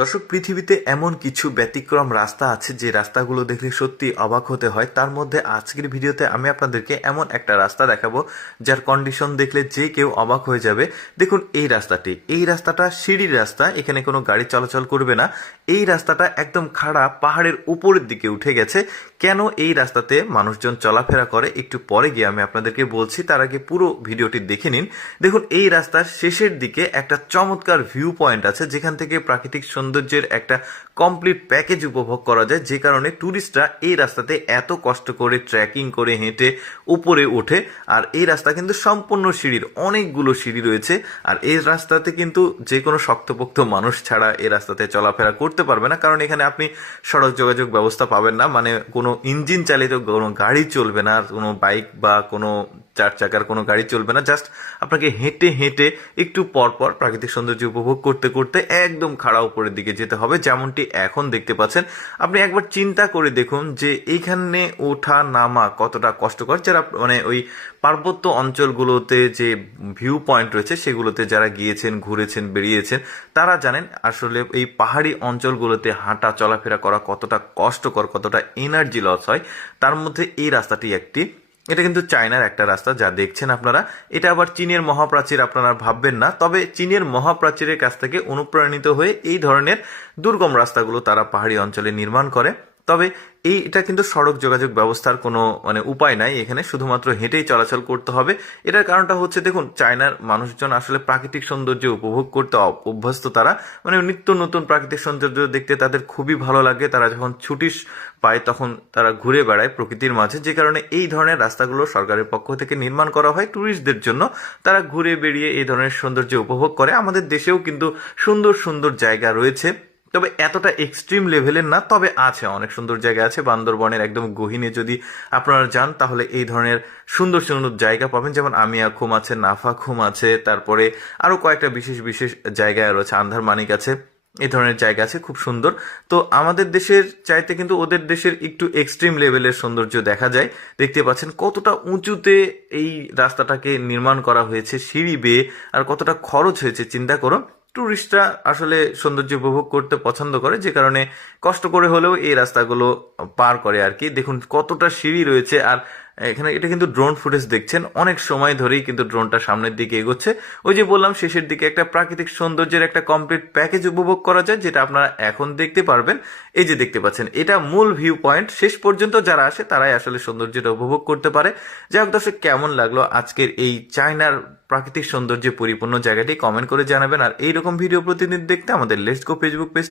দর্শক, পৃথিবীতে এমন কিছু ব্যতিক্রম রাস্তা আছে যে রাস্তাগুলো দেখলে সত্যি অবাক হতে হয়। তার মধ্যে আজকের ভিডিওতে আমি আপনাদেরকে এমন একটা রাস্তা দেখাবো যার কন্ডিশন দেখলে যে কেউ অবাক হয়ে যাবে। দেখুন এই রাস্তাটা সিঁড়ির রাস্তা, এখানে কোনো গাড়ি চলাচল করবে না। এই রাস্তাটা একদম খাড়া পাহাড়ের উপরের দিকে উঠে গেছে। কেন এই রাস্তাতে মানুষজন চলাফেরা করে একটু পরে গিয়ে আমি আপনাদেরকে বলছি, তার আগে পুরো ভিডিওটি দেখে নিন। দেখুন, এই রাস্তার শেষের দিকে একটা চমৎকার ভিউ পয়েন্ট আছে যেখান থেকে প্রাকৃতিক সৌন্দর্যের একটা কমপ্লিট প্যাকেজ উপভোগ করা যায়, যে কারণে ট্যুরিস্টরা এই রাস্তাতে এত কষ্ট করে ট্রেকিং করে হেঁটে উপরে ওঠে। আর এই রাস্তা কিন্তু সম্পূর্ণ সিঁড়ির, অনেকগুলো সিঁড়ি রয়েছে। আর এই রাস্তাতে কিন্তু যে কোনো শক্তপোক্ত মানুষ ছাড়া এই রাস্তাতে চলাফেরা করতে পারবে না, কারণ এখানে আপনি সড়ক যোগাযোগ ব্যবস্থা পাবেন না, মানে কোনো ইঞ্জিন চালিত কোনো গাড়ি চলবে না, কোনো বাইক বা কোনো চার চাকার কোনো গাড়ি চলবে না। জাস্ট আপনাকে হেঁটে হেঁটে একটু পর পর প্রাকৃতিক সৌন্দর্য উপভোগ করতে করতে একদম খাড়া উপরের দিকে যেতে হবে, যেমনটি এখন দেখতে পাচ্ছেন। আপনি একবার চিন্তা করে দেখুন যে এইখানে ওঠা নামা কতটা কষ্টকর। যারা মানে ওই পার্বত্য অঞ্চলগুলোতে যে ভিউ পয়েন্ট রয়েছে সেগুলোতে যারা গিয়েছেন, ঘুরেছেন, বেরিয়েছেন, তারা জানেন আসলে এই পাহাড়ি অঞ্চলগুলোতে হাঁটা চলাফেরা করা কতটা কষ্টকর, কতটা এনার্জি লস হয়। তার মধ্যে এই রাস্তাটি একটি। এটা কিন্তু চায়নার একটা রাস্তা যা দেখছেন আপনারা। এটা আবার চীনের মহাপ্রাচীর আপনারা ভাববেন না, তবে চীনের মহাপ্রাচীরের কাছ থেকে অনুপ্রাণিত হয়ে এই ধরনের দুর্গম রাস্তাগুলো তারা পাহাড়ি অঞ্চলে নির্মাণ করে। তবে এটা কিন্তু সড়ক যোগাযোগ ব্যবস্থার কোনো মানে উপায় নাই, এখানে শুধুমাত্র হেঁটেই চলাচল করতে হবে। এটার কারণটা হচ্ছে, দেখুন, চায়নার মানুষজন আসলে প্রাকৃতিক সৌন্দর্য উপভোগ করতে অভ্যস্ত। তারা মানে নিত্য নতুন প্রাকৃতিক সৌন্দর্য দেখতে তাদের খুবই ভালো লাগে। তারা যখন ছুটি পায় তখন তারা ঘুরে বেড়ায় প্রকৃতির মাঝে, যে কারণে এই ধরনের রাস্তাগুলো সরকারের পক্ষ থেকে নির্মাণ করা হয় ট্যুরিস্টদের জন্য। তারা ঘুরে বেড়িয়ে এই ধরনের সৌন্দর্য উপভোগ করে। আমাদের দেশেও কিন্তু সুন্দর সুন্দর জায়গা রয়েছে, তবে এতটা এক্সট্রিম লেভেলের না, তবে আছে, অনেক সুন্দর জায়গা আছে। বান্দরবনের একদম গহীনে যদি আপনারা যান তাহলে এই ধরনের সুন্দর সুন্দর জায়গা পাবেন, যেমন আমিয়াখুম আছে, নাফাখুম আছে, তারপরে আরো কয়েকটা বিশেষ বিশেষ জায়গায় রয়েছে, আন্ধারমানিক আছে। এই ধরনের জায়গা আছে খুব সুন্দর। তো আমাদের দেশের চাইতে কিন্তু ওদের দেশের একটু এক্সট্রিম লেভেলের সৌন্দর্য দেখা যায়। দেখতে পাচ্ছেন কতটা উঁচুতে এই রাস্তাটাকে নির্মাণ করা হয়েছে সিঁড়ি বেয়ে, আর কতটা খরচ হয়েছে চিন্তা করো। ট্যুরিস্টরা আসলে সৌন্দর্য উপভোগ করতে পছন্দ করে, যে কারণে কষ্ট করে হলেও এই রাস্তাগুলো পার করে আর কি। দেখুন কতটা সিঁড়ি রয়েছে। আর এখানে এটা কিন্তু ড্রোন ফুটেজ দেখছেন, অনেক সময় ধরেই কিন্তু ড্রোনটা সামনের দিকে এগোচ্ছে। ওই যে বললাম, শেষের দিকে একটা প্রাকৃতিক সৌন্দর্যের একটা কমপ্লিট প্যাকেজ উপভোগ করা যায়, যেটা আপনারা এখন দেখতে পারবেন। এই যে দেখতে পাচ্ছেন, এটা মূল ভিউ পয়েন্ট। শেষ পর্যন্ত যারা আসে তারাই আসলে সৌন্দর্যটা উপভোগ করতে পারে। যাই হোক দর্শক, কেমন লাগলো আজকের এই চায়নার প্রাকৃতিক সৌন্দর্যে পরিপূর্ণ জায়গাটি কমেন্ট করে জানাবেন। আর এইরকম ভিডিও প্রতিদিন দেখতে আমাদের লেটস গো ফেসবুক পেজ